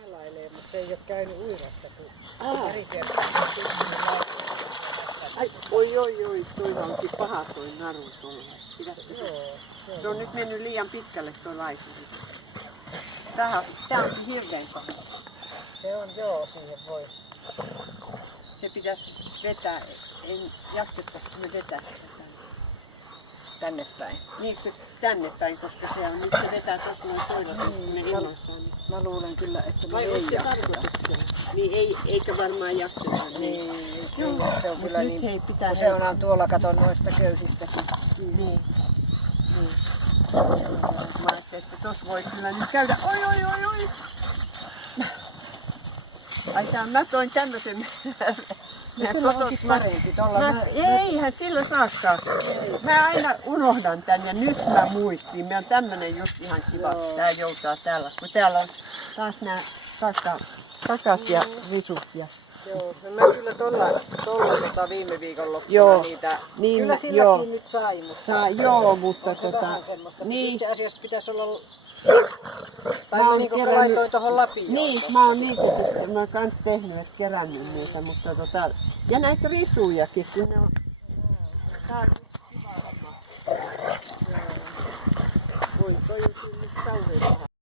maalailee, mutta se ei ole käynyt uimassa, kun pari kertaa. Ai, oi, toi onkin paha toi naru tuolla. Se on nyt mennyt liian pitkälle tuo laituri. Tää on hirveän paha. Se on siihen voi. Se pitäisi vetää, jatkettaisiin me vetää sitä tänne päin. Niin se tänne päin, koska se on nyt se vetää tuossa noin toivottavasti sinne ilmassaan. Mä luulen kyllä, että vai ei jakseta. Niin eikö varmaan jakseta. Niin, se on kyllä niin. Hei, pitää se on tuolla katon noista köysistäkin. Niin. Mä ajattelin, että tossa voi kyllä nyt käydä. Oi! Mä toin tämmösen. Se onkin parempi tuolla. Eihän sillä saakkaan. Mä aina unohdan tän ja nyt mä muistin. Meillä on tämmönen just ihan kiva. Tää joutaa täällä. Kun täällä on taas nää takat ja risut. Joo, no mä kyllä tuolla viime viikonloppuna niitä. Niin, kyllä silläkin nyt sai, mutta mutta niin. Itse asiassa pitäisi olla. Tai menikö laitoin tuohon Lapioon? Niin, mä oon niitä kans tehnyt, et kerännyt niitä, mutta ja näitä risujakin, kun ne on. Tää on kiva homma. Voi, toi on nyt kauhean.